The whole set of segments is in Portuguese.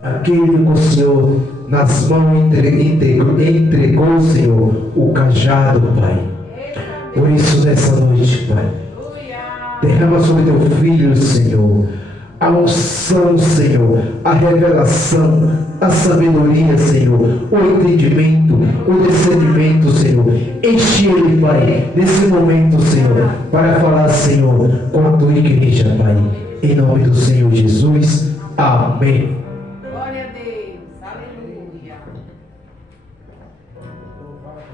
Aquele que o Senhor nas mãos entregou, Senhor, o cajado, Pai. Por isso, nessa noite, Pai, derrama sobre teu filho, Senhor, a unção, Senhor, a revelação, a sabedoria, Senhor, o entendimento, o discernimento, Senhor. Enche ele, Pai, nesse momento, Senhor, para falar, Senhor, com a tua igreja, Pai. Em nome do Senhor Jesus. Amém. Glória a Deus. Aleluia.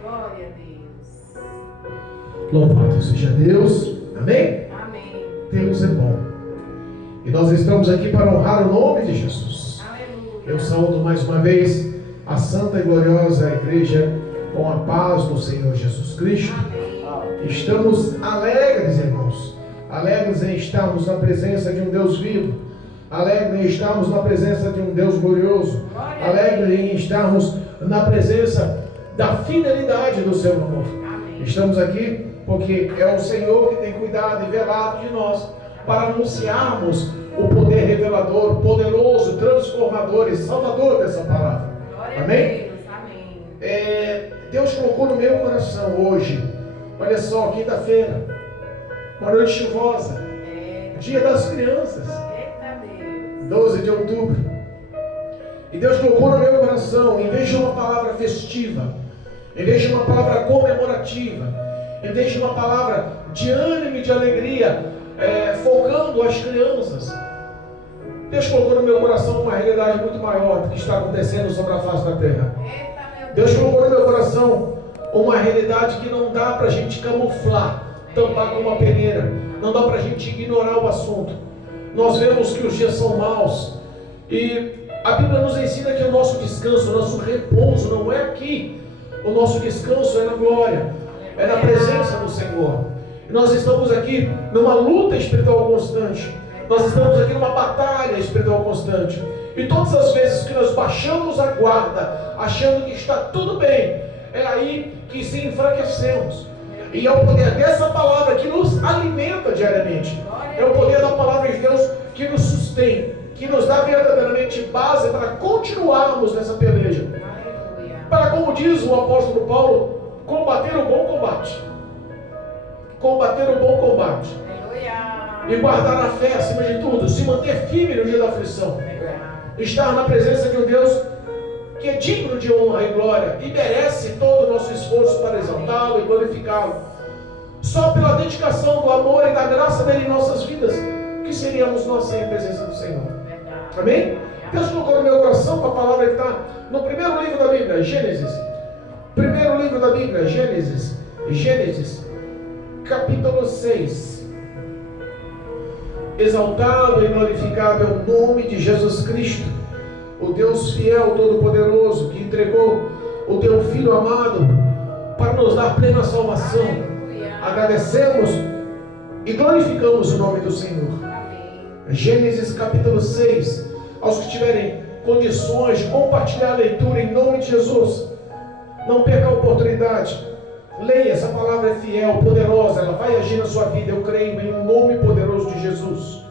Glória a Deus. Louvado seja Deus. Amém? Amém. Deus é bom. E nós estamos aqui para honrar o nome de Jesus. Aleluia. Eu saúdo mais uma vez a santa e gloriosa igreja com a paz do Senhor Jesus Cristo. Amém. Estamos alegres, irmãos. Alegres em estarmos na presença de um Deus vivo. Alegres em estarmos na presença de um Deus glorioso. Alegres em estarmos na presença da fidelidade do seu amor. Amém. Estamos aqui porque é o Senhor que tem cuidado e velado de nós para anunciarmos o poder revelador, poderoso, transformador e salvador dessa palavra. Glória Amém? a Deus. Amém. Deus colocou no meu coração hoje, olha só, quinta-feira, uma noite chuvosa, dia das crianças, Eita Deus. 12 de outubro. E Deus colocou no meu coração, em vez de uma palavra festiva, em vez de uma palavra comemorativa, em vez de uma palavra de ânimo e de alegria, focando as crianças, Deus colocou no meu coração uma realidade muito maior do que está acontecendo sobre a face da terra. Deus colocou no meu coração uma realidade que não dá para a gente camuflar, tampar com uma peneira, não dá para a gente ignorar o assunto. Nós vemos que os dias são maus e a Bíblia nos ensina que o nosso descanso, o nosso repouso não é aqui. O nosso descanso é na glória, é na presença do Senhor. E nós estamos aqui numa luta espiritual constante. Nós estamos aqui numa batalha espiritual constante. E todas as vezes que nós baixamos a guarda, achando que está tudo bem, é aí que se enfraquecemos. E é o poder dessa palavra que nos alimenta diariamente. É o poder da palavra de Deus que nos sustém, que nos dá verdadeiramente base para continuarmos nessa peleja. Para, como diz o apóstolo Paulo, combater o bom combate. Combater o bom combate. E guardar a fé acima de tudo, se manter firme no dia da aflição. Estar na presença de um Deus que é digno de honra e glória e merece todo o nosso esforço para exaltá-lo e glorificá-lo. Só pela dedicação do amor e da graça dele em nossas vidas, que seríamos nós sem a presença do Senhor. Amém? Deus colocou no meu coração a palavra que está no primeiro livro da Bíblia, Gênesis. Primeiro livro da Bíblia, Gênesis. Gênesis, capítulo 6. Exaltado e glorificado é o nome de Jesus Cristo, o Deus fiel, todo-poderoso, que entregou o teu Filho amado para nos dar plena salvação. Agradecemos e glorificamos o nome do Senhor. Gênesis capítulo 6. Aos que tiverem condições de compartilhar a leitura em nome de Jesus, não perca a oportunidade. Leia, essa palavra é fiel, poderosa, ela vai agir na sua vida, eu creio em um nome poderoso de Jesus.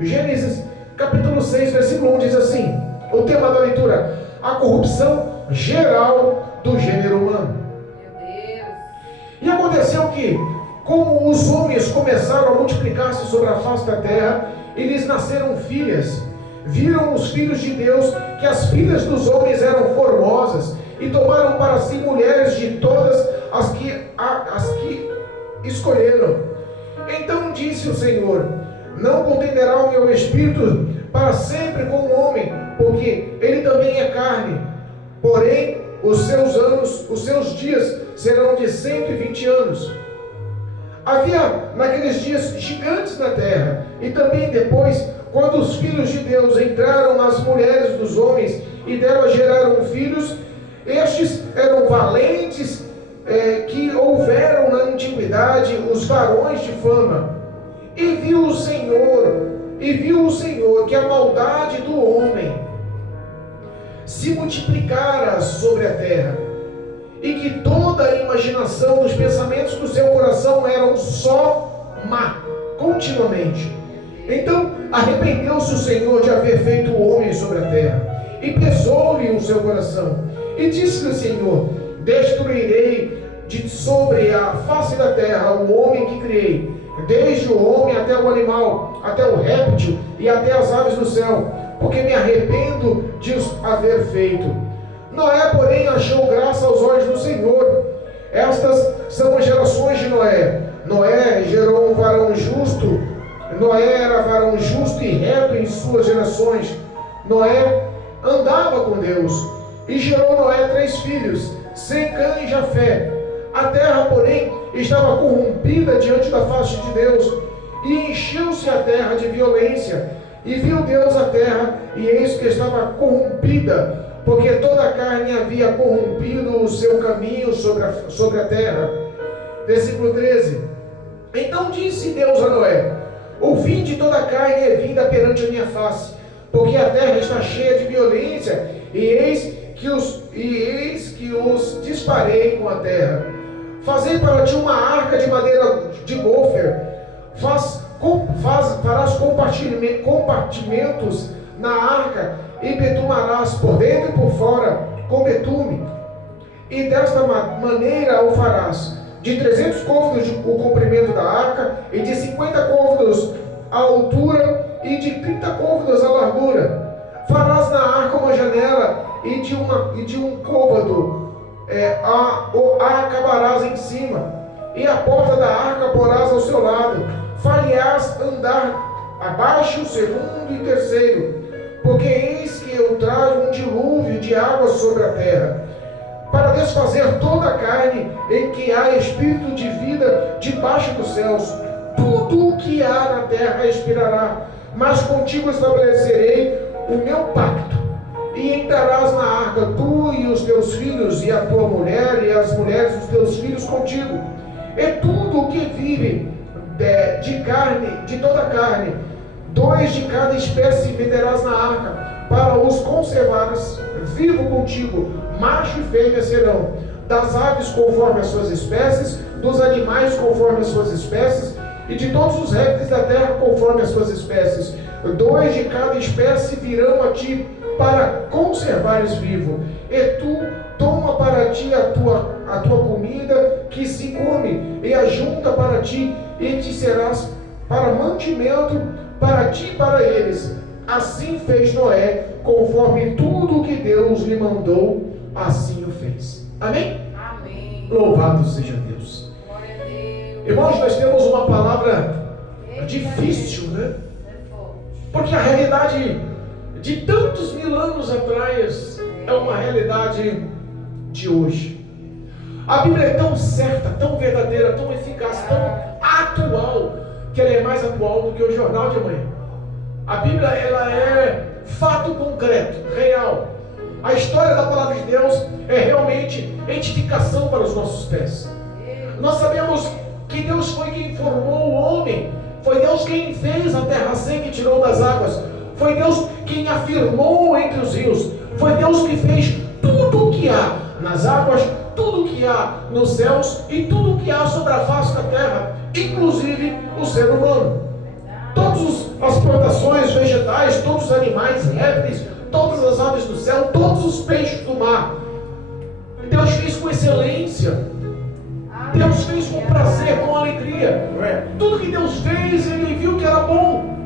Gênesis capítulo 6, versículo 1 diz assim, o tema da leitura: a corrupção geral do gênero humano. E aconteceu que, como os homens começaram a multiplicar-se sobre a face da terra, e lhes nasceram filhas, viram os filhos de Deus que as filhas dos homens eram formosas, e tomaram para si mulheres de todas as que escolheram. Então disse o Senhor: não contenderá o meu espírito para sempre com o homem, porque ele também é carne. Porém, os seus dias serão de 120 anos. Havia naqueles dias gigantes na terra, e também depois, quando os filhos de Deus entraram nas mulheres dos homens e delas geraram filhos, estes eram valentes, que houveram na antiguidade os varões de fama. E viu o Senhor que a maldade do homem se multiplicara sobre a terra, e que toda a imaginação dos pensamentos do seu coração eram só má, continuamente. Então arrependeu-se o Senhor de haver feito o homem sobre a terra, e pesou-lhe o seu coração. E disse-lhe o Senhor: destruirei de sobre a face da terra o homem que criei, desde o homem até o animal, até o réptil e até as aves do céu, porque me arrependo de os haver feito. Noé, porém, achou graça aos olhos do Senhor. Estas são as gerações de Noé. Noé gerou um varão justo. Noé era varão justo e reto em suas gerações. Noé andava com Deus. E gerou Noé 3 filhos, Sem, Cã e Jafé. A terra, porém, estava corrompida diante da face de Deus. E encheu-se a terra de violência. E viu Deus a terra, e eis que estava corrompida, porque toda a carne havia corrompido o seu caminho sobre a terra. Versículo 13. Então disse Deus a Noé: o fim de toda a carne é vinda perante a minha face, porque a terra está cheia de violência, e eis que os disparei com a terra. Fazei para ti uma arca de madeira de gofer, farás compartimentos na arca, e betumarás por dentro e por fora com betume. E desta maneira o farás: de 300 côvados o comprimento da arca, e de 50 côvados a altura, e de 30 côvados a largura. Farás na arca uma janela, e de um côvado a acabarás em cima, e a porta da arca porás ao seu lado. Far-lhe-ás andar abaixo o segundo e terceiro, porque eis que eu trago um dilúvio de água sobre a terra, para desfazer toda a carne em que há espírito de vida debaixo dos céus. Tudo o que há na terra expirará, mas contigo estabelecerei o meu pacto. E entrarás na arca, tu e os teus filhos, e a tua mulher, e as mulheres dos teus filhos contigo. E tudo o que vive de carne, de toda a carne, 2 de cada espécie meterás na arca, para os conservares vivo contigo. Macho e fêmea serão, das aves conforme as suas espécies, dos animais conforme as suas espécies, e de todos os répteis da terra conforme as suas espécies. 2 de cada espécie virão a ti, para conservares vivo. E tu toma para ti a tua comida que se come, e ajunta para ti, e te serás para mantimento para ti e para eles. Assim fez Noé, conforme tudo o que Deus lhe mandou, assim o fez. Amém? Amém. Louvado seja Deus. Glória a Deus. Irmãos, nós temos uma palavra difícil, né? Porque a realidade de tantos mil anos atrás é uma realidade de hoje. A Bíblia é tão certa, tão verdadeira, tão eficaz, tão atual, que ela é mais atual do que o jornal de amanhã. A Bíblia, ela é fato concreto, real. A história da palavra de Deus é realmente edificação para os nossos pés. Nós sabemos que Deus foi quem formou o homem, foi Deus quem fez a terra seca e tirou das águas, foi Deus quem afirmou entre os rios, foi Deus que fez tudo o que há nas águas, tudo o que há nos céus e tudo o que há sobre a face da terra, inclusive o ser humano. Todas as plantações vegetais, todos os animais, répteis, todas as aves do céu, todos os peixes do mar. Deus fez com excelência. Deus fez com prazer, com alegria. Tudo que Deus fez, Ele viu que era bom.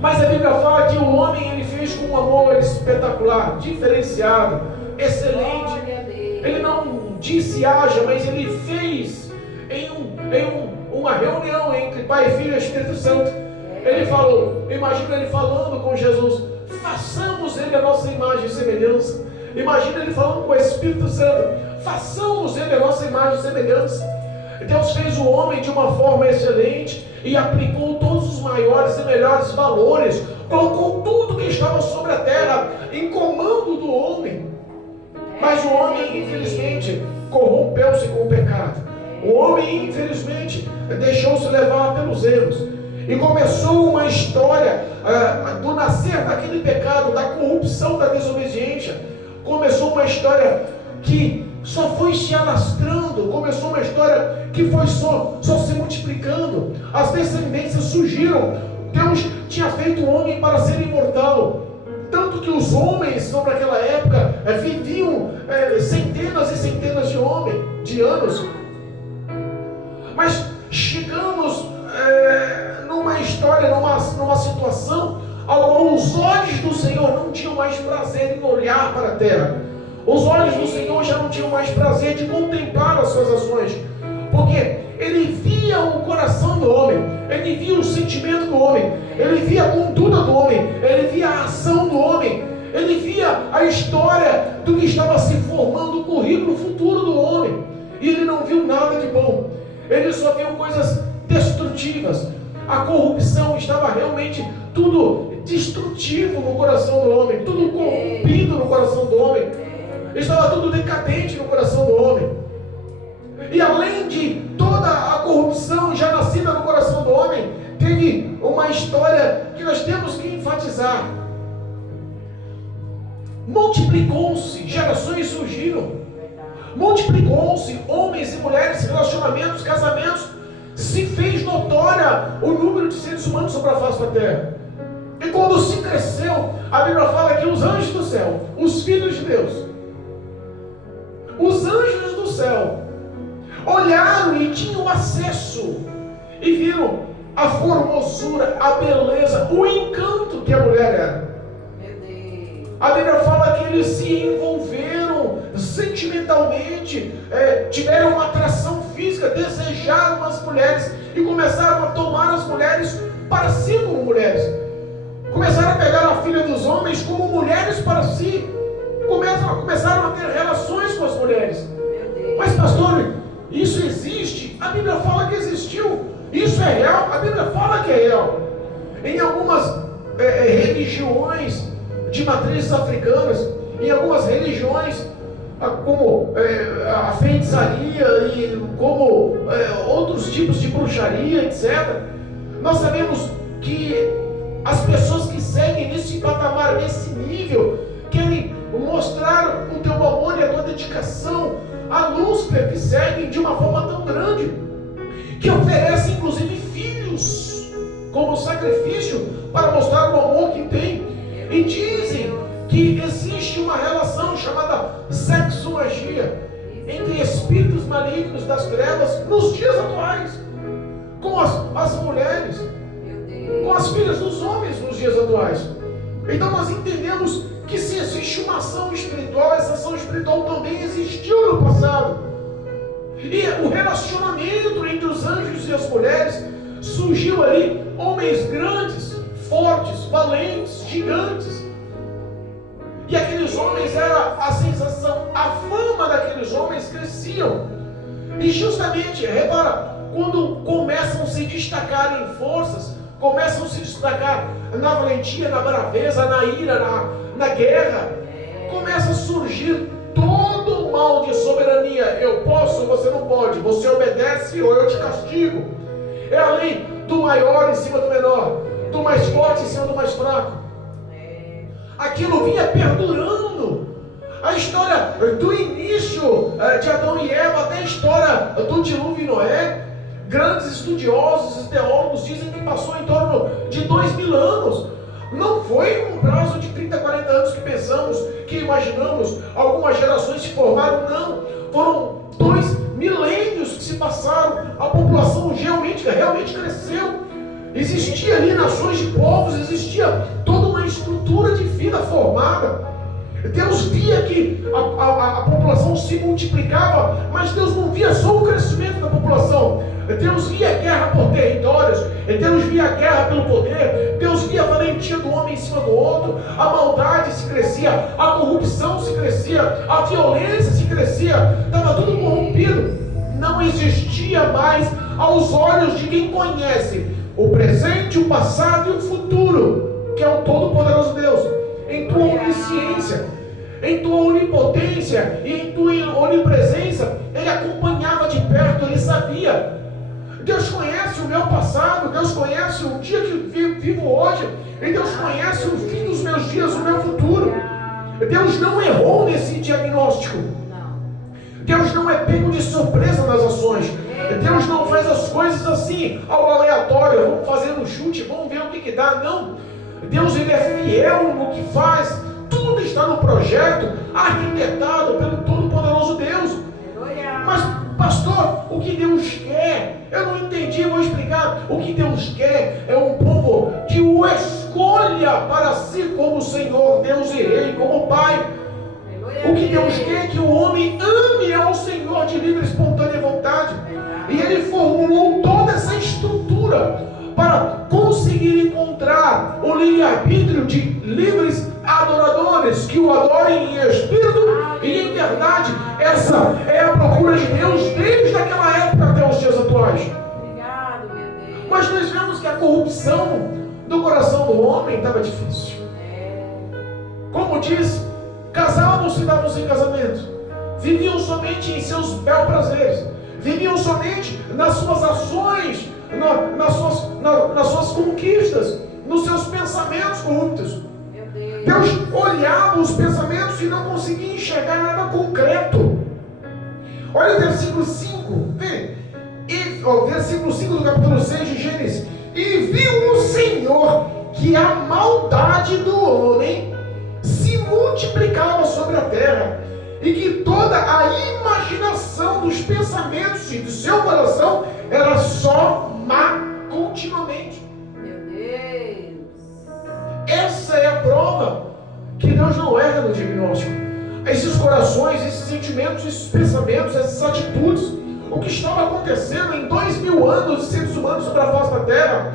Mas a Bíblia fala que o homem Ele fez com um amor espetacular, diferenciado, excelente. Ele não disse haja, mas Ele fez em uma reunião entre Pai, Filho e Espírito Santo. Ele falou, imagina Ele falando com Jesus: façamos Ele a nossa imagem e semelhança. Imagina Ele falando com o Espírito Santo: façamos Ele a nossa imagem e semelhança. Deus fez o homem de uma forma excelente e aplicou todos os maiores e melhores valores, colocou tudo que estava sobre a terra em comando do homem. Mas o homem, infelizmente, corrompeu-se com o pecado. O homem, infelizmente, deixou-se levar pelos erros. E começou uma história do nascer daquele pecado, da corrupção, da desobediência. Começou uma história que só foi se alastrando. Começou uma história que foi só se multiplicando. As descendências surgiram. Deus tinha feito o homem para ser imortal. Tanto que os homens sobre aquela época viviam centenas e centenas de anos. Mas chegamos numa história, numa situação, os olhos do Senhor não tinham mais prazer em olhar para a terra. Os olhos do Senhor já não tinham mais prazer de contemplar as suas ações. Porque Ele via o coração do homem, Ele via o sentimento do homem, Ele via a conduta do homem, Ele via a ação do homem, Ele via a história do que estava se formando, o currículo futuro do homem. E Ele não viu nada de bom. Ele só viu coisas destrutivas. A corrupção estava realmente tudo destrutivo no coração do homem, tudo corrompido no coração do homem. Estava tudo decadente no coração do homem. E além de toda a corrupção já nascida no coração do homem, teve uma história que nós temos que enfatizar. Multiplicou-se, gerações surgiram. Multiplicou-se, homens e mulheres, relacionamentos, casamentos. Se fez notória o número de seres humanos sobre a face da terra. E quando se cresceu, a Bíblia fala que os anjos do céu, os filhos de Deus, os anjos do céu, olharam e tinham acesso e viram a formosura, a beleza, o encanto que a mulher era. A Bíblia fala que eles se envolveram sentimentalmente, tiveram uma atração física, desejaram as mulheres e começaram a tomar as mulheres para si como mulheres. Começaram a pegar a filha dos homens como mulheres para si. Começaram a ter relações com as mulheres. Mas pastor, isso existe? A Bíblia fala que existiu. Isso é real? A Bíblia fala que é real. Em algumas religiões de matrizes africanas, em algumas religiões como a feitiçaria e como outros tipos de bruxaria, etc. Nós sabemos que as pessoas que seguem nesse patamar, nesse nível, querem mostrar o teu amor e a tua dedicação a Lúcifer, que seguem de uma forma tão grande, que oferecem inclusive filhos como sacrifício para mostrar o amor que tem. E dizem que existe uma relação chamada sexomagia entre espíritos malignos das trevas nos dias atuais, com as mulheres, com as filhas dos homens nos dias atuais. Então nós entendemos que se existe uma ação espiritual, essa ação espiritual também existiu no passado. E o relacionamento entre os anjos e as mulheres surgiu ali homens grandes, fortes, valentes, gigantes. E aqueles homens era a sensação, a fama daqueles homens cresciam. E justamente, repara, quando começam a se destacar em forças, começam a se destacar na valentia, na braveza, na ira, na guerra, começa a surgir todo o mal de soberania. Eu posso, você não pode, você obedece ou eu te castigo. É a lei do maior em cima do menor, do mais forte em cima do mais fraco. Aquilo vinha perdurando. A história do início de Adão e Eva até a história do dilúvio e Noé, grandes estudiosos e teólogos dizem que passou em torno de 2000 anos. Não foi um prazo de 30, 40 anos que pensamos, que imaginamos, algumas gerações se formaram, não. Foram 2 milênios que se passaram, a população realmente cresceu. Existia ali nações de povos, existia toda uma estrutura de vida formada. Deus via que a população se multiplicava, mas Deus não via só o crescimento da população. Deus via a guerra por territórios, Deus via a guerra pelo poder, Deus via a valentia do homem em cima do outro, a maldade se crescia, a corrupção se crescia, a violência se crescia, estava tudo corrompido. Não existia mais aos olhos de quem conhece o presente, o passado e o futuro, que é o Todo-Poderoso Deus, em tua onisciência, em tua onipotência e em tua onipresença. Ele acompanhava de perto, ele sabia. Deus conhece o meu passado, Deus conhece o dia que vivo hoje, e Deus conhece o fim dos meus dias, o meu futuro. Deus não errou nesse diagnóstico. Deus não é pego de surpresa nas ações. Deus não faz as coisas assim, algo aleatório, vamos fazer um chute, vamos ver o que dá. Não. Deus ele é fiel no que faz. Tudo está no projeto arquitetado pelo Todo-Poderoso Deus. Mas, pastor, o que Deus quer? Eu não entendi, vou explicar. O que Deus quer é um povo que o escolha para si como Senhor, Deus e Rei, como Pai. O que Deus quer é que o homem ame ao Senhor de livre e espontânea vontade. E Ele formulou toda essa estrutura para conseguir encontrar o livre-arbítrio de livres adoradores que o adorem em espírito e em verdade. Essa é a procura de Deus desde aquela época até os dias atuais. Obrigado, meu Deus. Mas nós vemos que a corrupção do coração do homem estava difícil. Como diz, casavam-se e davam-se em casamento, viviam somente em seus bel prazeres, viviam somente nas suas ações, nas suas conquistas, nos seus pensamentos corruptos. Deus olhava os pensamentos e não conseguia enxergar nada concreto. Olha o versículo 5, versículo 5 do capítulo 6 de Gênesis. E viu o Senhor que a maldade do homem se multiplicava sobre a terra, e que toda a imaginação dos pensamentos e do seu coração era só má continuamente. Meu Deus. Essa é a prova que Deus não erra no diagnóstico. Esses corações, esses sentimentos, esses pensamentos, essas atitudes, o que estava acontecendo em 2000 anos de seres humanos sobre a face da terra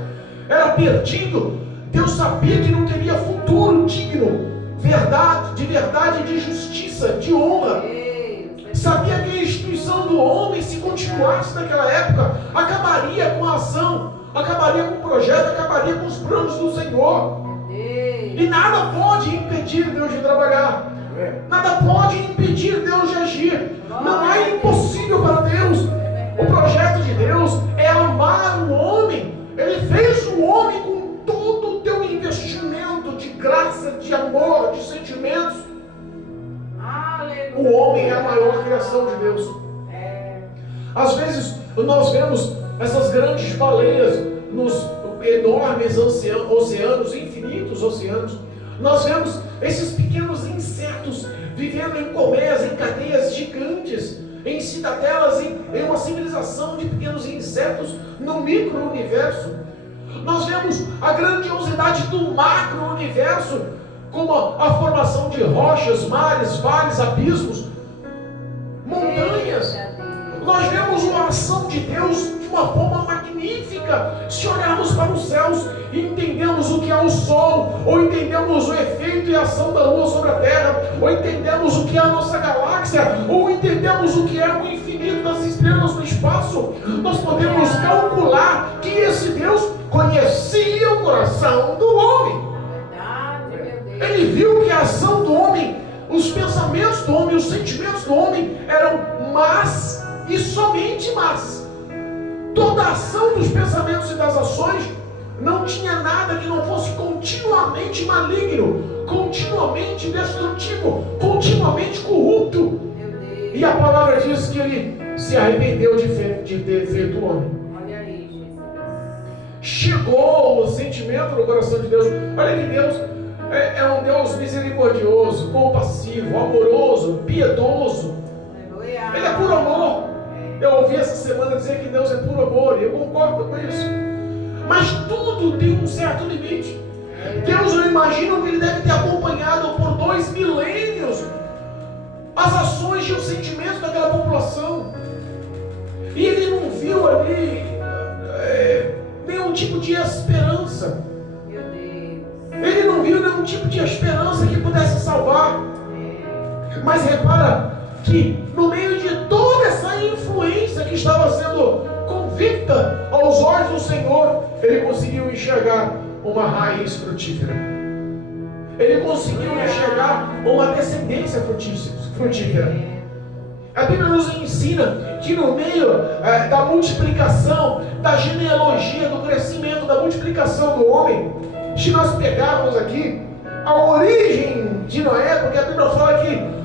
era perdido. Deus sabia que não teria futuro digno, de verdade, de justiça, de honra. Sabia que a instituição do homem, se continuasse naquela época, acabaria com a ação, acabaria com o projeto, acabaria com os planos do Senhor. E nada pode impedir Deus de trabalhar, nada pode impedir Deus de agir. Não é impossível para Deus. O projeto de Deus é amar o homem. Ele fez o homem com todo o teu investimento de graça, de amor, de sentimentos. O homem é a maior criação de Deus. Às vezes nós vemos essas grandes baleias nos enormes oceanos, infinitos oceanos. Nós vemos esses pequenos insetos vivendo em colmeias, em cadeias gigantes, em cidadelas, em uma civilização de pequenos insetos no micro-universo. Nós vemos a grandiosidade do macro-universo, como a formação de rochas, mares, vales, abismos, montanhas. Nós vemos a ação de Deus de uma forma magnífica. Se olharmos para os céus e entendemos o que é o Sol, ou entendemos o efeito e a ação da Lua sobre a Terra, ou entendemos o que é a nossa galáxia, ou entendemos o que é o infinito das estrelas no espaço, nós podemos calcular que esse Deus conhecia o coração do homem. Ele viu que a ação do homem, os pensamentos do homem, os sentimentos do homem eram más e somente más. Toda a ação dos pensamentos e das ações não tinha nada que não fosse continuamente maligno, continuamente destrutivo, continuamente corrupto. E a palavra diz que ele se arrependeu de ter feito o homem. Olha aí, Jesus. Chegou o sentimento no coração de Deus. Olha que Deus é um Deus misericordioso, compassivo, amoroso, piedoso. Ele é puro amor. Eu ouvi essa semana dizer que Deus é puro amor, e eu concordo com isso. Mas tudo tem um certo limite. Deus, eu imagino que ele deve ter acompanhado por 2 milênios as ações e os sentimentos daquela população. E ele não viu ali nenhum tipo de esperança. Ele não viu nenhum tipo de esperança que pudesse salvar. Mas repara que no meio de toda essa influência que estava sendo convicta aos olhos do Senhor, ele conseguiu enxergar uma raiz frutífera. Ele conseguiu enxergar uma descendência frutífera. A Bíblia nos ensina que no meio da multiplicação, da genealogia, do crescimento, da multiplicação do homem, se nós pegarmos aqui a origem de Noé, porque a Bíblia fala que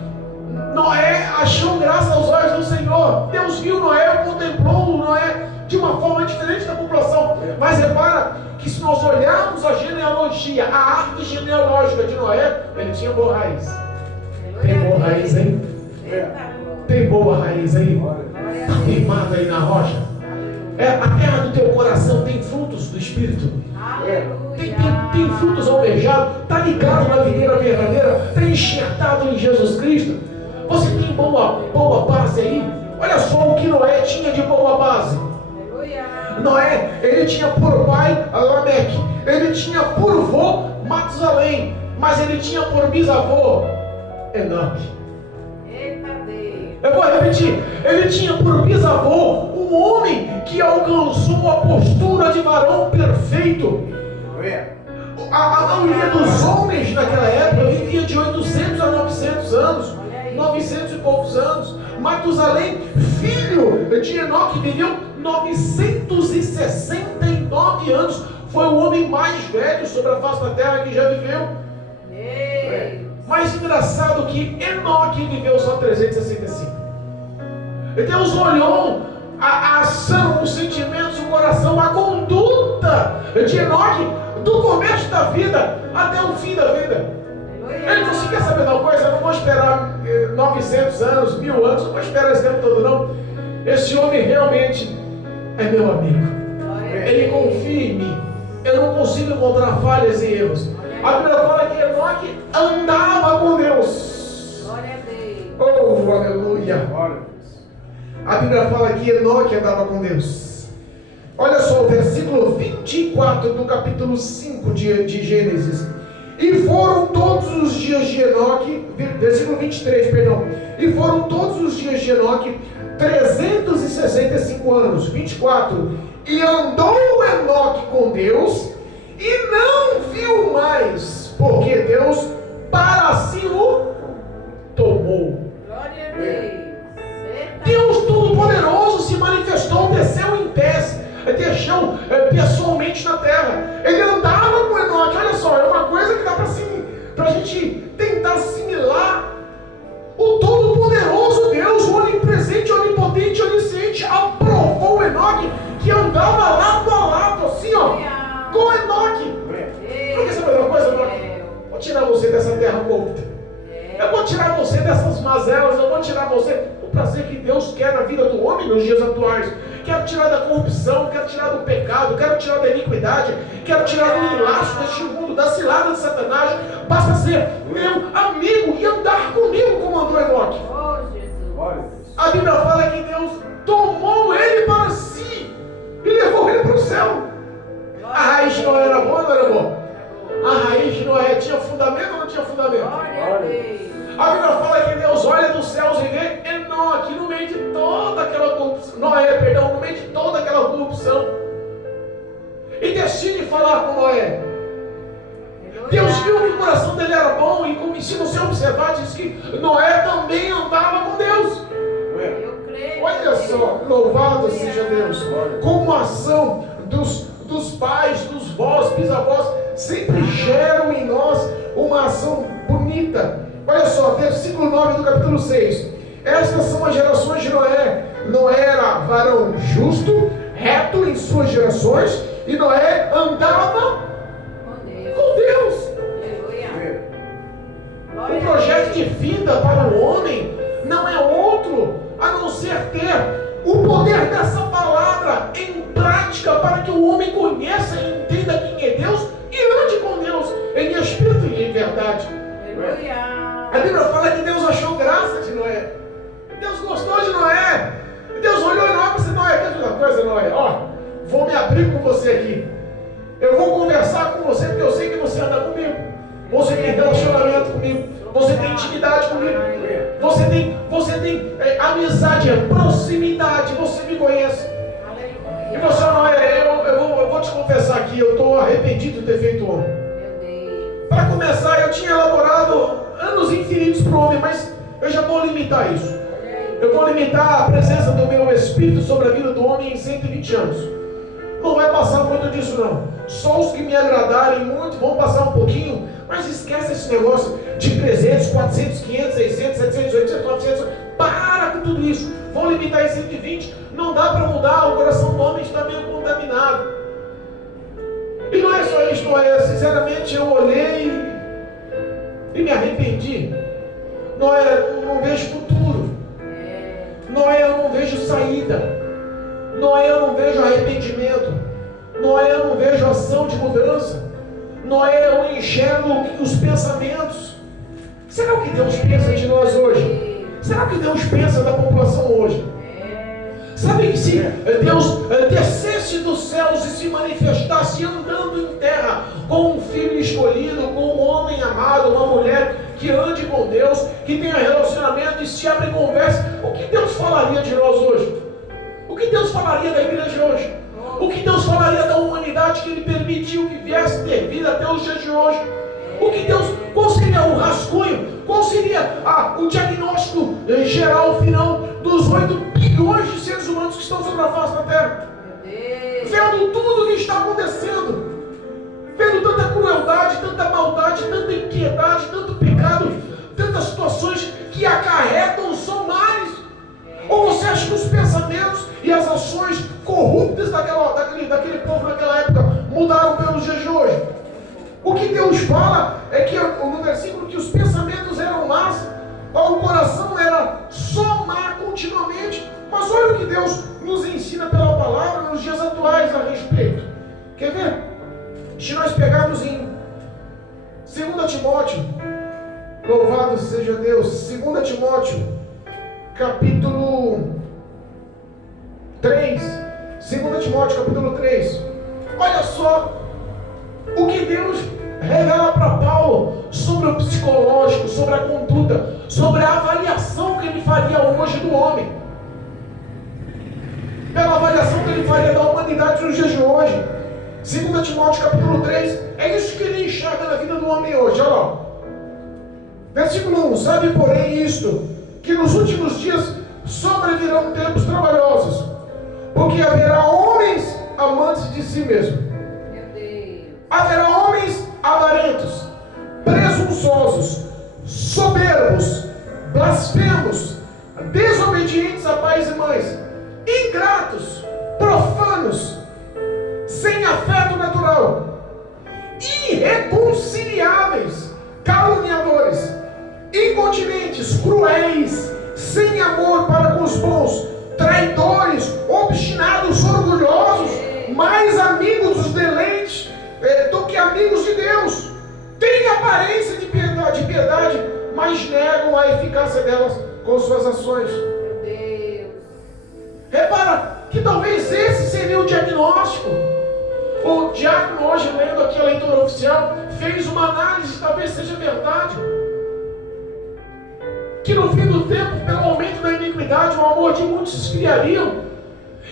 Noé achou graça aos olhos do Senhor. Deus viu Noé, contemplou Noé de uma forma diferente da população. Mas repara que se nós olharmos a genealogia, a árvore genealógica de Noé, ele tinha boa raiz. Tem boa raiz aí? Tem boa raiz aí? Está firmado aí na rocha? A terra do teu coração tem frutos do Espírito. Tem frutos almejados. Está ligado na videira verdadeira. Está enxertado em Jesus Cristo. Você tem boa base aí? Olha só o que Noé tinha de boa base. Noé, ele tinha por pai Lameque. Ele tinha por vô Matusalém. Mas ele tinha por bisavô Enoque. Eu vou repetir. Ele tinha por bisavô um homem que alcançou a postura de varão perfeito. A maioria dos homens naquela época vivia de 800 a 900 anos. 900 e poucos anos. Matusalém, filho de Enoque, viveu 969 anos. Foi o homem mais velho sobre a face da terra que já viveu. Mais engraçado que Enoque viveu só 365. Deus olhou a ação, os sentimentos, o coração, a conduta de Enoque do começo da vida até o fim da vida. Ele disse: quer saber de uma coisa? Eu não vou esperar 900 anos, 1000 anos, não vou esperar esse tempo todo não. Esse homem realmente é meu amigo. Ele confia em mim. Eu não consigo encontrar falhas e erros. A Bíblia fala que Enoque andava com Deus. Oh, aleluia. A Bíblia fala que Enoque andava com Deus. Olha só o versículo 24 do capítulo 5 de Gênesis. E foram todos os dias de Enoque, versículo 23, perdão. E foram todos os dias de Enoque 365 anos. 24. E andou Enoque com Deus e não viu mais, porque Deus para si o tomou. Glória a Deus. Deus Todo-Poderoso se manifestou, desceu em pés, deixou pessoalmente na terra. Ele andava com Enoque. Olha só, é uma coisa que dá para a gente tentar assimilar. O Todo-Poderoso Deus, o onipresente, onipotente, onisciente, aprovou Enoque, que andava lado a lado, assim ó, com Enoque. Não quer saber uma coisa, Enoque? Vou tirar você dessa terra corrupta. Eu vou tirar você dessas mazelas, eu vou tirar você. O prazer que Deus quer na vida do homem nos dias atuais. Quero tirar da corrupção, quero tirar do pecado, quero tirar da iniquidade, quero tirar do enlaço deste mundo, da cilada de Satanás. Basta ser meu amigo e andar comigo como andou Enoque. A Bíblia fala que Deus tomou ele para si e levou ele para o céu. A raiz de Noé era boa ou não era boa? A raiz de Noé tinha fundamento ou não tinha fundamento? A Bíblia fala que Deus olha dos céus e vê Enoque no meio de toda aquela corrupção. Noé, perdão, no meio de toda aquela corrupção. E decide falar com Noé. Deus viu que o coração dele era bom e se você observar, diz que Noé também andava com Deus. Olha só, louvado seja Deus. Como a ação dos pais, dos vós, bisavós, sempre geram em nós uma ação bonita. Olha só, versículo 9 do capítulo 6. Estas são as gerações de Noé. Noé era varão justo, reto em suas gerações, e Noé andava com Deus. O projeto de vida para o homem não é outro a não ser ter o poder dessa palavra em prática, para que o homem conheça e entenda quem é Deus e ande com Deus em espírito e em verdade. A Bíblia fala que Deus achou graça de Noé. Deus gostou de Noé. Deus olhou em Noé e disse: Noé, quer dizer uma coisa, Noé? Ó, vou me abrir com você aqui. Eu vou conversar com você porque eu sei que você anda comigo. Você tem relacionamento comigo. Você tem intimidade comigo. Você tem amizade, proximidade. Você me conhece. E você, Noé, eu vou te confessar aqui, eu estou arrependido de ter feito homem. Para começar, eu tinha elaborado anos infinitos para o homem, mas eu já vou limitar isso. Eu vou limitar a presença do meu Espírito sobre a vida do homem em 120 anos. Não vai passar muito disso não. Só os que me agradarem muito vão passar um pouquinho, mas esquece esse negócio de 300, 400, 500, 600, 700, 800, 900. Para com tudo isso. Vou limitar está em 120, não dá para mudar, o coração do homem está meio contaminado. E não é só isso, Noé, sinceramente eu olhei e me arrependi. Noé, eu não vejo futuro. Noé, eu não vejo saída. Noé, eu não vejo arrependimento. Noé, eu não vejo ação de mudança. Noé, eu enxergo os pensamentos. Será o que Deus pensa de nós hoje? Será que Deus pensa da população hoje? Sabe que se Deus descesse dos céus e se manifestasse andando em terra com um filho escolhido, com um homem amado, uma mulher que ande com Deus, que tenha relacionamento e se abre e converse, o que Deus falaria de nós hoje? O que Deus falaria da igreja hoje? O que Deus falaria da humanidade que Ele permitiu que viesse ter vida até os dias de hoje? Qual seria o rascunho? Qual seria o diagnóstico geral final dos 8 bilhões de seres humanos que estão sobre a face da terra? Vendo tudo o que está acontecendo, vendo tanta crueldade, tanta maldade, tanta impiedade, tanto pecado, tantas situações que acarretam somares. Ou você acha que os pensamentos e as ações corruptas daquele povo naquela época mudaram pelos dias de hoje? O que Deus fala é que no versículo que os pensamentos eram más, o coração era só má continuamente. Mas olha o que Deus nos ensina pela palavra nos dias atuais a respeito. Quer ver? Se nós pegarmos em 2 Timóteo, louvado seja Deus, 2 Timóteo, capítulo 3, 2 Timóteo, capítulo 3, olha só o que Deus revela para Paulo sobre o psicológico, sobre a conduta, sobre a avaliação que ele faria hoje do homem, pela avaliação que ele faria da humanidade nos dias de hoje. 2 Timóteo capítulo 3, é isso que ele enxerga na vida do homem hoje. Olha lá, versículo 1: sabe porém isto, que nos últimos dias sobrevirão tempos trabalhosos, porque haverá homens amantes de si mesmo, haverá homens avarentos, presunçosos, soberbos, blasfemos, desobedientes a pais e mães, ingratos, profanos, sem afeto natural, irreconciliáveis, caluniadores, incontinentes, cruéis, sem amor para com os bons, traidores, obstinados, orgulhosos, mais amigos dos deleites do que amigos de Deus. Têm aparência de piedade, mas negam a eficácia delas com suas ações. Meu Deus. Repara que talvez esse seria o diagnóstico. O diácono, hoje lendo aqui a leitura oficial, fez uma análise, talvez seja verdade, que no fim do tempo, pelo aumento da iniquidade, o amor de muitos se esfriariam,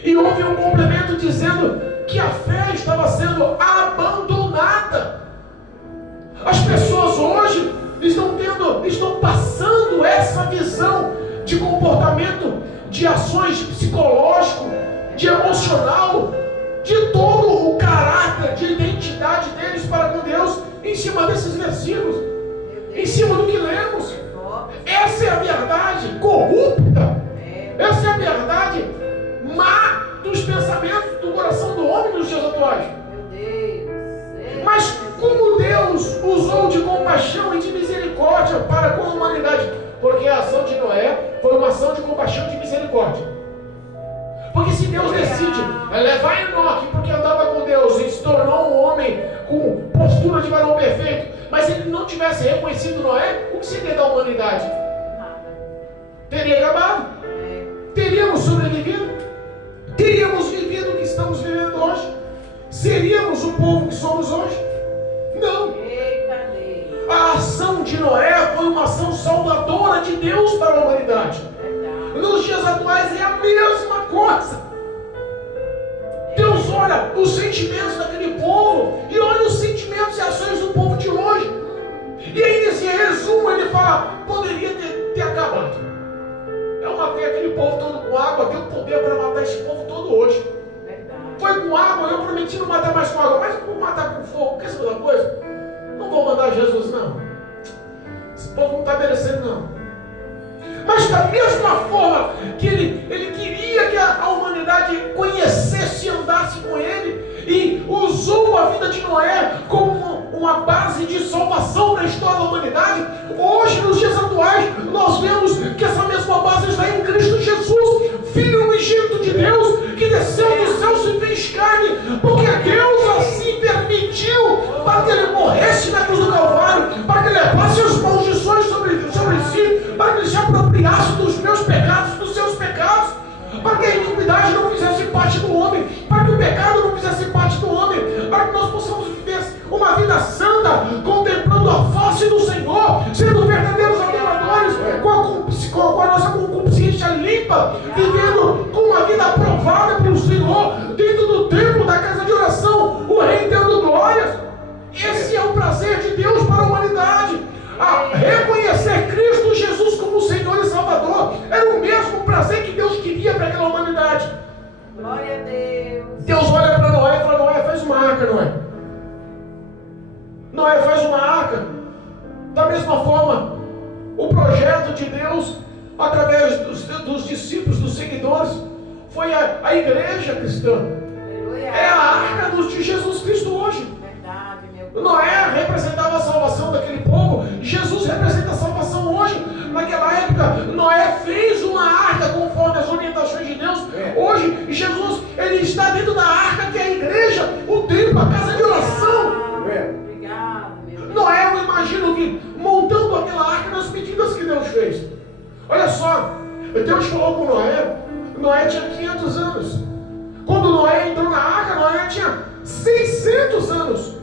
e houve um complemento dizendo que a fé estava sendo abandonada. As pessoas hoje estão passando essa visão de comportamento, de ações psicológico, de emocional, de todo o caráter, de identidade deles para com Deus, em cima desses versículos, em cima do que lemos. Essa é a verdade corrupta, essa é a verdade má dos pensamentos do coração do homem nos dias atuais. Mas como Deus usou de compaixão e de misericórdia para com a humanidade? Porque a ação de Noé foi uma ação de compaixão e de misericórdia. Porque se Deus decide levar Enoque porque andava com Deus e se tornou um homem com postura de varão perfeito, mas se ele não tivesse reconhecido Noé, o que seria da humanidade? Teria acabado. Teríamos sobrevivido? Teríamos vivido o que estamos vivendo hoje? Seríamos o povo que somos hoje? Não. A ação de Noé foi uma ação salvadora de Deus para a humanidade. Nos dias atuais é a mesma coisa. Deus olha os sentimentos daquele povo e olha os sentimentos e ações do povo de hoje. E aí nesse resumo ele fala, poderia ter acabado. Eu matei aquele povo todo com água, deu poder para matar esse povo todo hoje. Foi com água, eu prometi não matar mais com água, mas vou matar com fogo. Quer saber uma coisa? Não vou mandar Jesus não. Esse povo não está merecendo não. Mas da mesma forma que ele queria que a humanidade conhecesse e andasse com ele, e usou a vida de Noé como uma base de salvação na história da humanidade, hoje, nos dias atuais, nós vemos que essa mesma base está em Cristo Jesus, Filho unigênito de Deus, que desceu do céu, se fez carne, porque Deus assim permitiu, para que ele morresse na cruz do Calvário, para que ele levasse as maldições sobre si, para que ele se apropriasse dos meus pecados, dos seus pecados, para que a iniquidade não fizesse parte do homem, para que o pecado não fizesse parte do homem, para que nós possamos viver uma vida santa, contemplando a face do Senhor, sendo verdadeiros adoradores, com a nossa consciência limpa, vivendo com uma vida aprovada pelo Senhor, dentro do templo, da casa de oração, o Rei dando glórias. Esse é o prazer de Deus para a humanidade. A reconhecer Cristo Jesus como Senhor e Salvador era o mesmo prazer que Deus queria para aquela humanidade. Glória a Deus. Deus olha para Noé e fala: Noé, faz uma arca, Noé. Noé, faz uma arca. Da mesma forma, o projeto de Deus, através dos discípulos, dos seguidores, foi a igreja cristã. Aleluia. É a arca de Jesus Cristo hoje. Verdade, meu Deus. Noé representava a salvação daquele povo, Jesus representa a salvação hoje. Naquela época, Noé fez uma arca conforme as orientações de Deus. Hoje, Jesus, ele está dentro da arca, que é a igreja, o templo, a casa de oração. Obrigado, meu Deus. Noé, eu imagino que montando aquela arca nas medidas que Deus fez. Olha só, Deus falou com Noé, Noé tinha 500 anos. Quando Noé entrou na arca, Noé tinha 600 anos.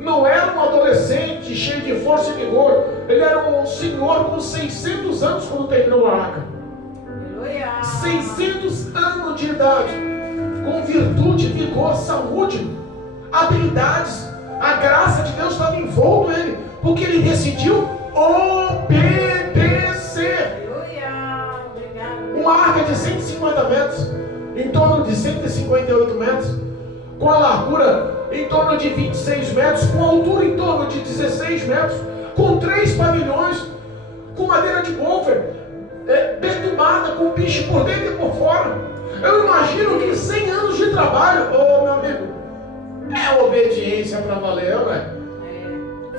Não era um adolescente cheio de força e vigor. Ele era um senhor com 600 anos quando terminou a arca. Aleluia. 600 anos de idade, com virtude, vigor, saúde, habilidades. A graça de Deus estava envolto ele, porque ele decidiu obedecer. Aleluia. Obrigado. Uma arca de 150 metros, em torno de 158 metros, com a largura em torno de 26 metros, com a altura em torno de 16 metros, com 3 pavilhões, com madeira de golfer, betumada, com bicho por dentro e por fora. Eu imagino que 100 anos de trabalho, meu amigo, é obediência para valer, não é?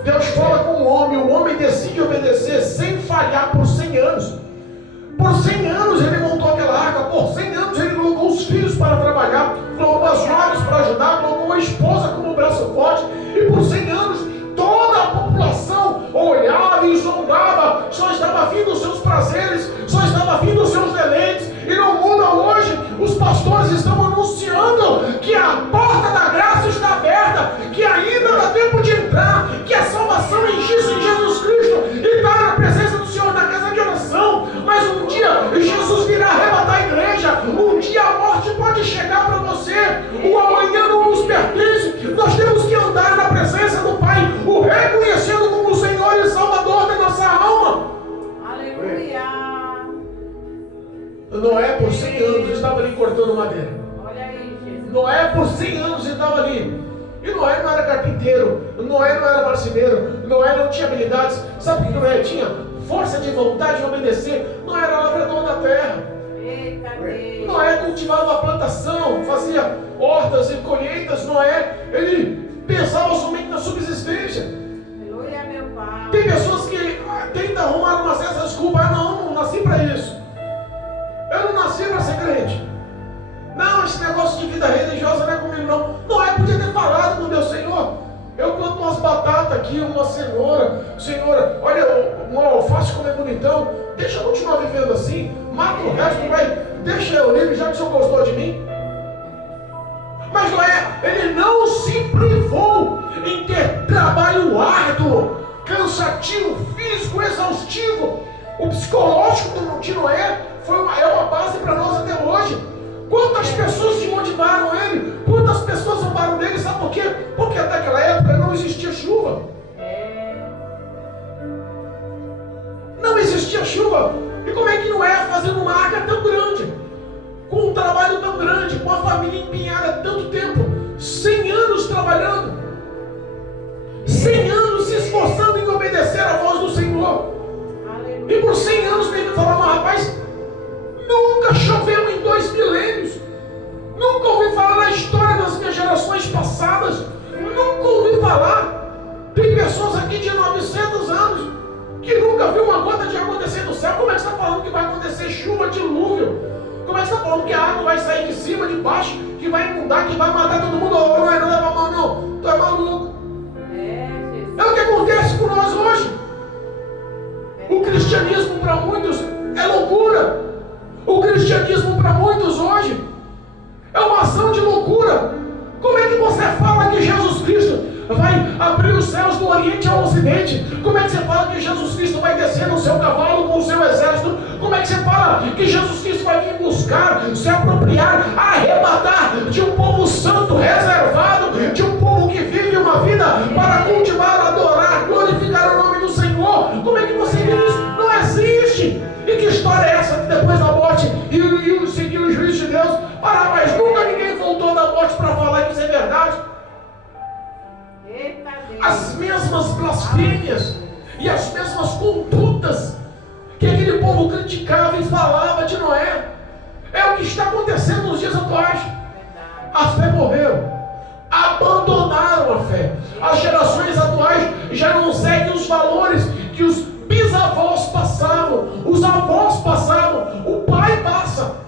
Deus fala com o homem decide obedecer sem falhar por 100 anos. Por 100 anos ele montou aquela arca, por 100 anos ele colocou os filhos para trabalhar, colocou as noras para ajudar, colocou a esposa como braço forte, e por 100 anos toda a população olhava e zombava, só estava vindo os seus prazeres, só estava vindo os seus deleites. E no mundo hoje, os pastores estão anunciando que a porta da graça está aberta, que ainda dá tempo de entrar, que a salvação existe em Jesus Cristo e está na presença do Senhor na casa de oração. Mas um dia Jesus virá arrebatar a igreja, um dia a morte pode chegar para você, o amanhã não nos pertence. Nós temos que andar na presença do Pai, o reconhecendo como o Senhor e Salvador da nossa alma. Aleluia. Noé por 100 anos estava ali cortando madeira. Olha aí, Jesus. Noé por 100 anos estava ali. E Noé não era carpinteiro, Noé não era marceneiro, Noé não tinha habilidades. Sabe o que Noé tinha? Força de vontade de obedecer. Noé era lavrador da terra. Eita Deus. Noé cultivava a plantação, fazia hortas e colheitas. Noé, ele pensava somente na subsistência. Aleluia, meu Pai. Tem pessoas que tentam arrumar uma certa desculpa. Não nasci para isso. Eu não nasci para ser crente. Não, esse negócio de vida religiosa não é comigo não. Noé podia ter falado com Deus: Senhor, eu planto umas batatas aqui, uma cenoura. Senhor, olha, uma alface como é bonitão. Deixa eu continuar vivendo assim. Mata o resto, vai. Deixa eu livre, já que o Senhor gostou de mim. Mas Noé, ele não se privou em ter trabalho árduo, cansativo, físico, exaustivo. O psicológico de Noé é uma base para nós até hoje. Quantas pessoas desmotivaram ele? Quantas pessoas zombaram dele? Sabe por quê? Porque até aquela época não existia chuva. Não existia chuva. E como é que Noé, fazendo uma arca tão grande, com um trabalho tão grande, com a família empenhada tanto tempo, 100 anos trabalhando, 100 anos se esforçando em obedecer à voz do Senhor, E por 100 anos me falaram, mas rapaz, nunca choveu em 2 milênios. Nunca ouvi falar na história das minhas gerações passadas. Nunca ouvi falar. Tem pessoas aqui de 900 anos que nunca viu uma gota de água descer do céu. Como é que você está falando que vai acontecer chuva, dilúvio? Como é que você está falando que a água vai sair de cima, de baixo, que vai inundar, que vai matar todo mundo? Não é nada pra mão, não. Tu é maluco. É o que acontece com nós hoje. O cristianismo para muitos é loucura. O cristianismo para muitos hoje é uma ação de loucura. Como é que você fala que Jesus Cristo vai abrir os céus do Oriente ao Ocidente? Como é que você fala que Jesus Cristo vai descer no seu cavalo com o seu exército? Como é que você fala que Jesus Cristo vai vir buscar, se apropriar, arrebatar de um povo santo, reservado, de um povo que vive uma vida para cultivar, adorar, glorificar o nome do Senhor? Como é que você diz isso? Não existe! E que história é essa que depois da morte e seguir o juízo de Deus? Mas nunca ninguém voltou da morte para falar que isso é verdade. As mesmas blasfêmias e as mesmas condutas que aquele povo criticava e falava de Noé é o que está acontecendo nos dias atuais. A fé morreu, abandonaram a fé. As gerações atuais já não seguem os valores que os bisavós passavam, os avós passavam, o pai passa.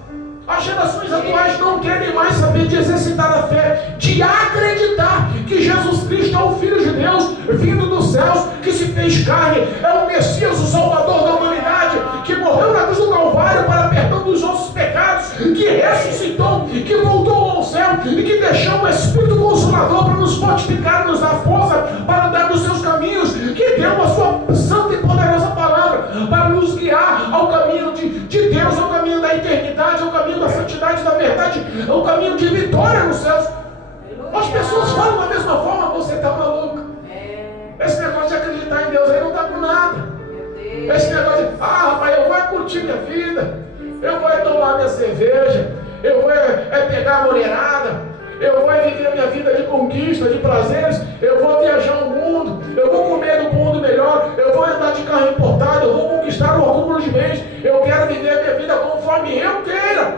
As gerações atuais não querem mais saber de exercitar a fé, de acreditar que Jesus Cristo é o Filho de Deus, vindo dos céus, que se fez carne, é o Messias, o Salvador da humanidade, que morreu na cruz do Calvário para perdão dos nossos pecados, que ressuscitou, que voltou ao céu e que deixou o Espírito Consolador para nos fortificar, nos dar força para andar nos seus caminhos, que deu a sua santa e poderosa palavra para nos guiar ao caminho de Deus, ao caminho da eternidade, ao caminho da santidade, da verdade, ao caminho de vitória nos céus. As pessoas falam da mesma forma, você está maluco. Esse negócio de acreditar em Deus aí não está com nada. Esse negócio de, rapaz, eu vou curtir minha vida, eu vou tomar minha cerveja, eu vou pegar a mulherada, eu vou viver minha vida de conquista, de prazeres, eu vou viajar o mundo, eu vou comer do bom do melhor, eu vou andar de carro importado, eu vou conquistar o acúmulo de bens, eu quero viver a minha vida conforme eu queira.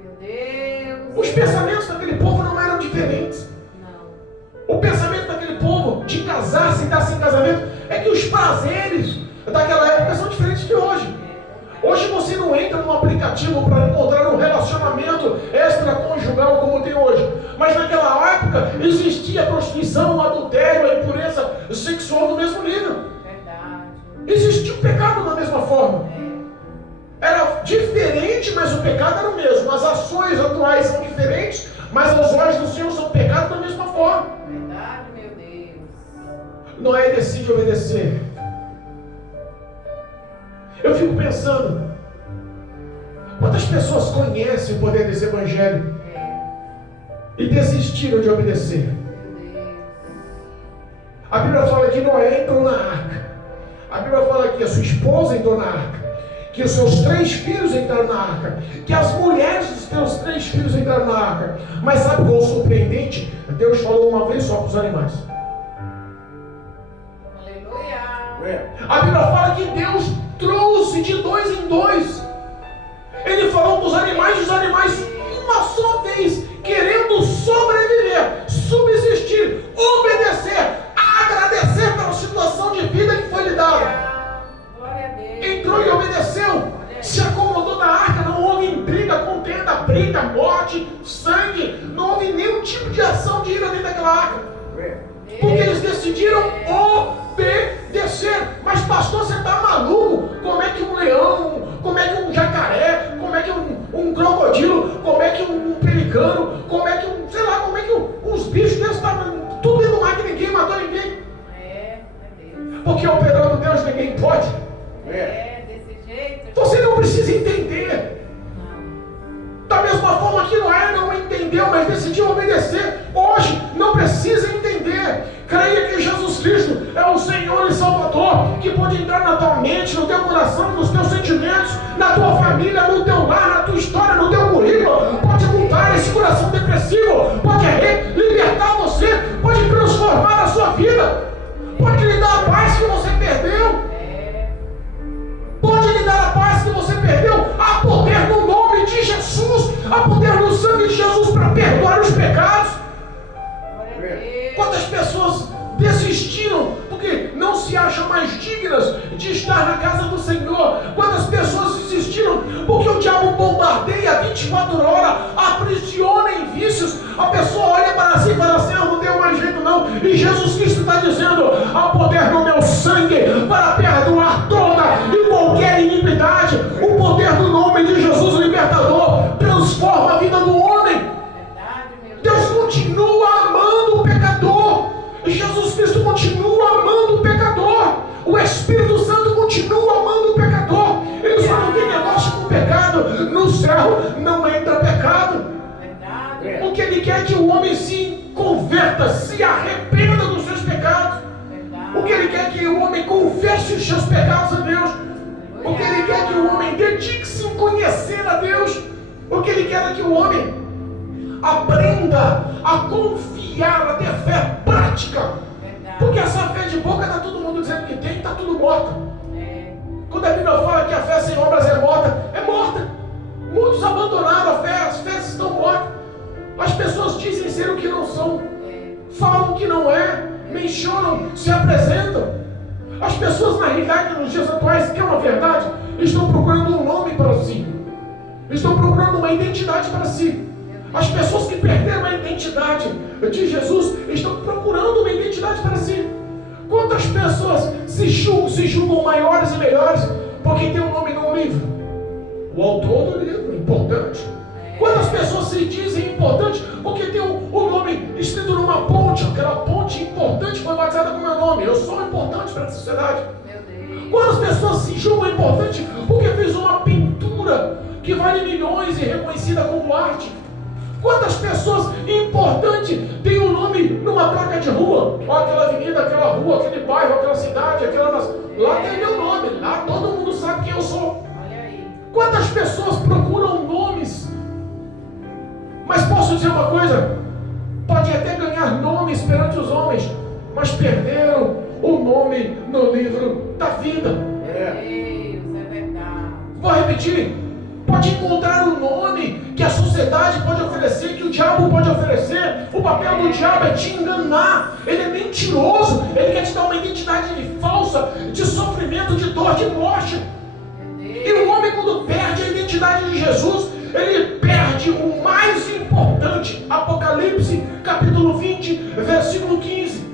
Meu Deus. Os pensamentos daquele povo não eram diferentes. Não. O pensamento daquele povo de casar-se e dar-se em casamento é que os prazeres daquela época são diferentes de hoje. Hoje você não entra num aplicativo para encontrar um relacionamento extraconjugal como tem hoje. Mas naquela época existia a prostituição, o adultério, a impureza sexual no mesmo nível. Verdade. Existia o pecado da mesma forma. Era diferente, mas o pecado era o mesmo. As ações atuais são diferentes, mas os olhos do Senhor são pecados da mesma forma. Verdade, meu Deus. Noé decide obedecer. Eu fico pensando, quantas pessoas conhecem o poder desse evangelho e desistiram de obedecer? Meu Deus. A Bíblia fala que Noé entrou na arca. A Bíblia fala que a sua esposa entrou na arca, que os seus 3 filhos entraram na arca, que as mulheres dos teus 3 filhos entraram na arca. Mas sabe qual é o surpreendente? Deus falou uma vez só com os animais. Aleluia. A Bíblia fala que Deus trouxe de 2 em 2. Ele falou com os animais uma só vez, querendo sobreviver, subsistir, obedecer, agradecer pela situação de vida que foi lhe dada. Glória a Deus. Entrou e obedeceu, se acomodou na arca, não houve intriga, contenda, briga, morte, sangue, não houve nenhum tipo de ação de ira dentro daquela arca, porque eles decidiram obedecer. Mas pastor, você está maluco? Como é que um leão, como é que um jacaré, como é que um crocodilo, como é que um pelicano, como é que sei lá, como é que uns bichos desses estavam tudo dentro do mar que ninguém matou ninguém? Deus. Porque operando Deus ninguém pode. Desse jeito. Você não precisa entender. Não. Da mesma forma que Noé não entendeu, mas decidiu obedecer. Hoje não precisa entender. Creia que Jesus Cristo é o Senhor e Salvador, que pode entrar na tua mente, no teu coração, nos teus sentimentos, na tua família, no teu lar, na tua história, no teu currículo. Pode mudar esse coração depressivo, pode libertar você, pode transformar a sua vida, pode lhe dar a paz que você perdeu. que você perdeu, há poder no nome de Jesus, há poder no sangue de Jesus para perdoar os pecados. Glória a Deus. Quantas pessoas desistiram porque não se acham mais dignas de estar na casa do Senhor? Quantas pessoas desistiram porque o diabo bombardeia 24 horas, aprisiona em vícios? A pessoa olha para si e fala assim: eu não tenho mais jeito não. E Jesus Cristo está dizendo: há poder no meu sangue para perdoar toda e qualquer iniquidade. O poder do nome de Jesus libertador transforma a vida do homem. Verdade, meu Deus continua amando o pecador. Jesus Cristo continua amando o pecador. O Espírito Santo continua amando o pecador. Ele só não tem negócio com o pecado. No céu não entra pecado. Verdade. O que ele quer é que o homem se converta, se arrependa dos seus pecados. Verdade. O que ele quer é que o homem confesse os seus pecados a Deus. O que ele quer é que o homem dedique-se em conhecer a Deus. O que ele quer é que o homem aprenda a confiar, a ter fé prática. Verdade. Porque essa fé de boca está todo mundo dizendo que tem, está tudo morta. É. Quando a Bíblia fala que a fé sem obras é morta, é morta. Muitos abandonaram a fé, as fés estão mortas. As pessoas dizem ser o que não são, falam que não é, mencionam, se apresentam. As pessoas, na realidade, nos dias atuais, que é uma verdade, estão procurando um nome para si, estão procurando uma identidade para si. As pessoas que perderam a identidade de Jesus estão procurando uma identidade para si. Quantas pessoas se julgam maiores e melhores porque tem um nome no livro? O autor do livro, importante. Quantas pessoas se dizem importantes porque tem o nome escrito numa ponte? Aquela ponte importante foi batizada com o meu nome. Eu sou importante para a sociedade. Meu Deus. Quantas pessoas se julgam importantes porque fez uma pintura que vale milhões e reconhecida como arte? Quantas pessoas importantes têm um nome numa placa de rua? Ó, aquela avenida, aquela rua, aquele bairro, aquela cidade, lá tem meu nome, lá todo mundo sabe quem eu sou. Olha aí. Quantas pessoas procuram nomes? Mas posso dizer uma coisa? Pode até ganhar nomes perante os homens, mas perderam o nome no livro da vida. Deus, é verdade. Vou repetir. Pode encontrar o nome que a sociedade pode oferecer, que o diabo pode oferecer. O papel do diabo é te enganar. Ele é mentiroso. Ele quer te dar uma identidade falsa, de sofrimento, de dor, de morte. E o homem, quando perde a identidade de Jesus, ele perde o mais importante. Apocalipse, capítulo 20, versículo 15.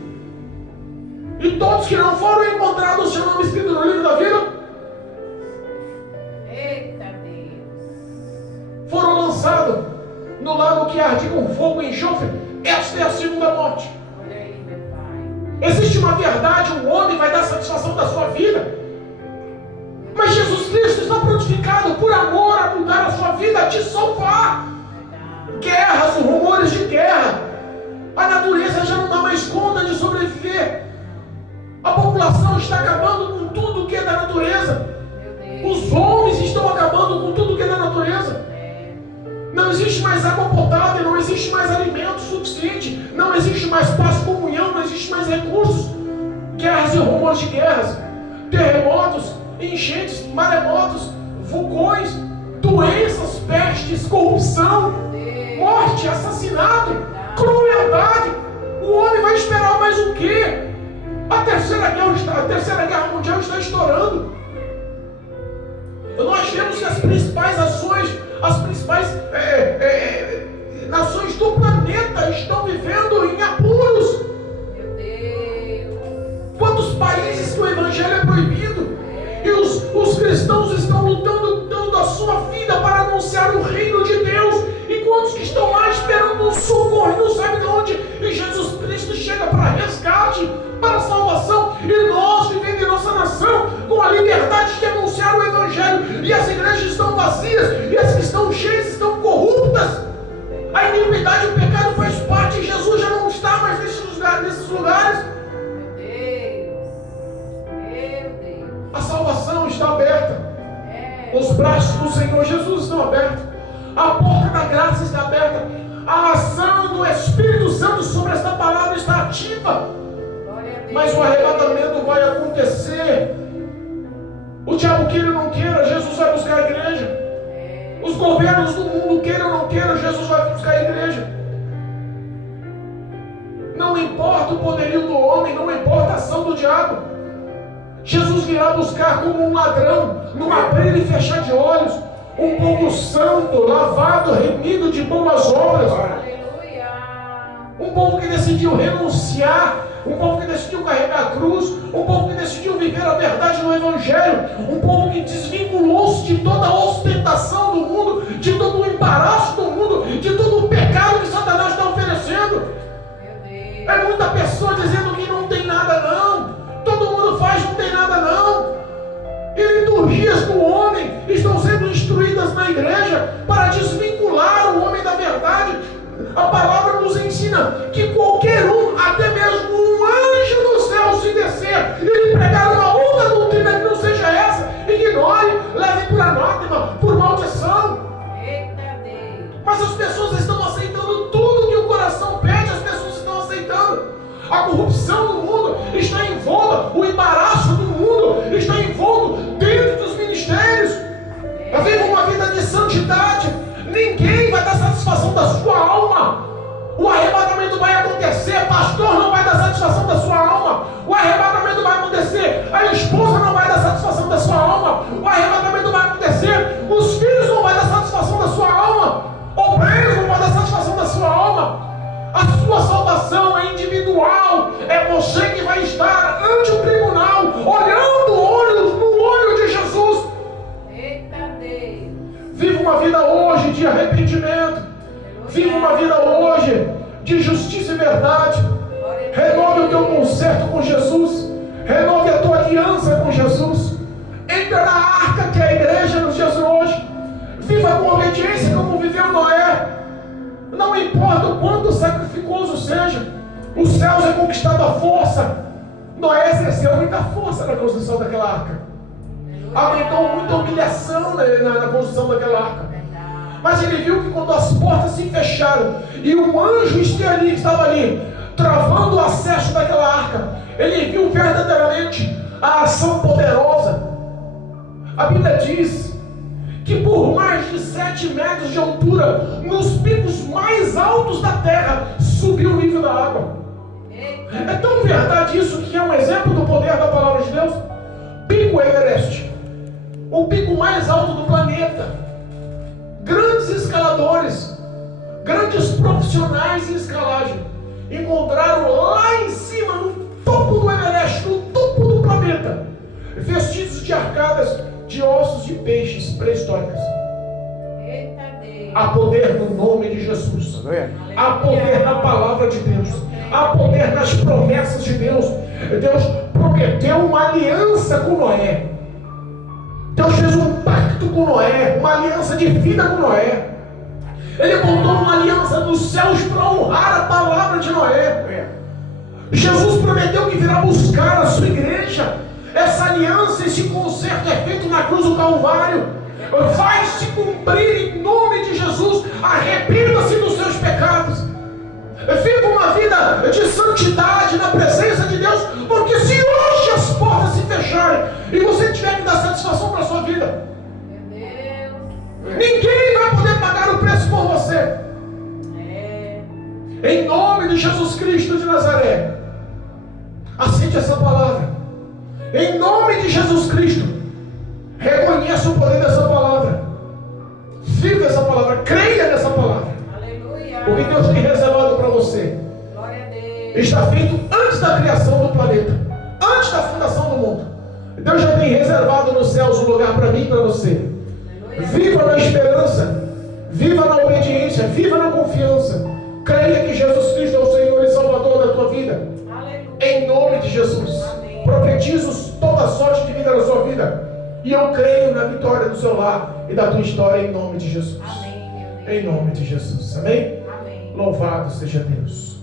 E todos que não foram encontrados, seu nome escrito no livro da vida, foram lançados no lago que arde com fogo e enxofre. Esta é a segunda morte. Olha aí, meu Pai. Existe uma verdade, um homem vai dar satisfação da sua vida. Mas Jesus Cristo está prontificado por amor a mudar a sua vida, a te salvar. Guerras, rumores de guerra. A natureza já não dá mais conta de sobreviver. A população está acabando com tudo que é da natureza. Os homens estão acabando com tudo que é da natureza. Não existe mais água potável, não existe mais alimento suficiente, não existe mais paz, comunhão, não existe mais recursos. Guerras e rumores de guerras, terremotos, enchentes, maremotos, vulcões, doenças, pestes, corrupção, morte, assassinato, crueldade. O homem vai esperar mais o quê? A terceira guerra mundial está estourando. Nós vemos que as principais ações, as principais nações do planeta estão vivendo em apuros. Meu Deus. Quantos países que o evangelho é proibido e os cristãos estão lutando, dando a sua vida para anunciar o reino de Deus, e quantos que estão lá esperando um socorro e não sabem de onde, e Jesus Cristo chega para resgate, para salvação, e nós vivendo em nossa nação com a liberdade de anunciar o evangelho, e as igrejas estão vazias, e as que estão cheias estão corruptas. A iniquidade e o pecado faz parte, e Jesus já não está mais nesses lugares. Meu Deus. A salvação está aberta. Os braços do Senhor Jesus estão abertos. A porta da graça está aberta. A ação do Espírito Santo sobre esta palavra está ativa. Mas o arrebatamento vai acontecer. O diabo queira ou não queira, Jesus vai buscar a igreja. Os governos do mundo queiram ou não queiram, Jesus vai buscar a igreja. Não importa o poderio do homem, não importa a ação do diabo. Jesus virá buscar como um ladrão, num abrir e fechar de olhos, um povo santo, lavado, remido de boas obras. Aleluia. Um povo que decidiu renunciar, um povo que decidiu carregar a cruz, um povo que decidiu viver a verdade no Evangelho, um povo que desvinculou-se de toda a ostentação do mundo, de todo o embaraço do mundo, de todo o pecado que Satanás está oferecendo. É muita pessoa dizendo que não tem nada não, todo mundo faz, não tem nada não. E liturgias do homem estão sendo instruídas na igreja para desvincular o homem da verdade. A palavra nos ensina que qualquer um, até mesmo um anjo do céu, se descer e lhe pregar uma outra doutrina que não seja essa, ignore, leve por anátema, por maldição. Mas as pessoas estão aceitando tudo que o coração pede, as pessoas estão aceitando. A corrupção do mundo está envolta, o embaraço do mundo está envolto dentro dos ministérios. Viva uma vida de santidade. Ninguém vai dar satisfação da sua alma. O arrebatamento vai acontecer, pastor não vai dar satisfação da sua alma. O arrebatamento vai acontecer, a esposa não vai dar satisfação da sua alma. O arrebatamento vai acontecer, os filhos não vão dar satisfação da sua alma. Obreiros não vão dar satisfação da sua alma. A sua salvação é individual. É você que vai estar ante o tribunal, olhando no olho de Jesus. Viva uma vida hoje de arrependimento. Viva uma vida hoje de justiça e verdade. Renove o teu concerto com Jesus. Renove a tua aliança com Jesus. Entra na arca que é a igreja nos dias de hoje. Viva com obediência como viveu Noé. Não importa o quanto sacrificoso seja, os céus é conquistado à força. Noé exerceu muita força na construção daquela arca. Aguentou muita humilhação na construção daquela arca. Mas ele viu que quando as portas se fecharam e um anjo estava ali, travando o acesso daquela arca, ele viu verdadeiramente a ação poderosa. A Bíblia diz que por mais de 7 metros de altura, nos picos mais altos da terra, subiu o nível da água. É tão verdade isso que é um exemplo do poder da palavra de Deus. Pico Everest, o pico mais alto do planeta. Grandes escaladores, grandes profissionais em escalagem, encontraram lá em cima, no topo do Everest, no topo do planeta, vestidos de arcadas de ossos de peixes pré-históricos. Há poder no nome de Jesus. Há poder na palavra de Deus. Há poder nas promessas de Deus. Deus prometeu uma aliança com Noé. Deus fez um pacto com Noé, uma aliança de vida com Noé. Ele botou uma aliança nos céus para honrar a palavra de Noé. Jesus prometeu que virá buscar a sua igreja. Essa aliança, esse concerto é feito na cruz do Calvário. Vai se cumprir em nome de Jesus. Arrependa-se dos seus pecados. Viva uma vida de santidade na presença de Deus. Porque se hoje as portas se fecharem e você tiver que dar satisfação para a sua vida, ninguém vai poder pagar o preço por você. Em nome de Jesus Cristo de Nazaré, aceite essa palavra. Em nome de Jesus Cristo, reconheça o poder dessa palavra. Viva essa palavra, creia nessa palavra. Aleluia. O que Deus tem reservado para você Glória a Deus. está feito antes da criação do planeta, antes da fundação do mundo. Deus já tem reservado nos céus um lugar para mim e para você. Viva na esperança, viva na obediência, viva na confiança. Creia que Jesus Cristo é o Senhor e Salvador da tua vida. Aleluia. Em nome de Jesus. Amém. Profetizo toda sorte de vida na sua vida. E eu creio na vitória do seu lar e da tua história em nome de Jesus. Amém, meu Deus. Em nome de Jesus. Amém? Amém. Louvado seja Deus.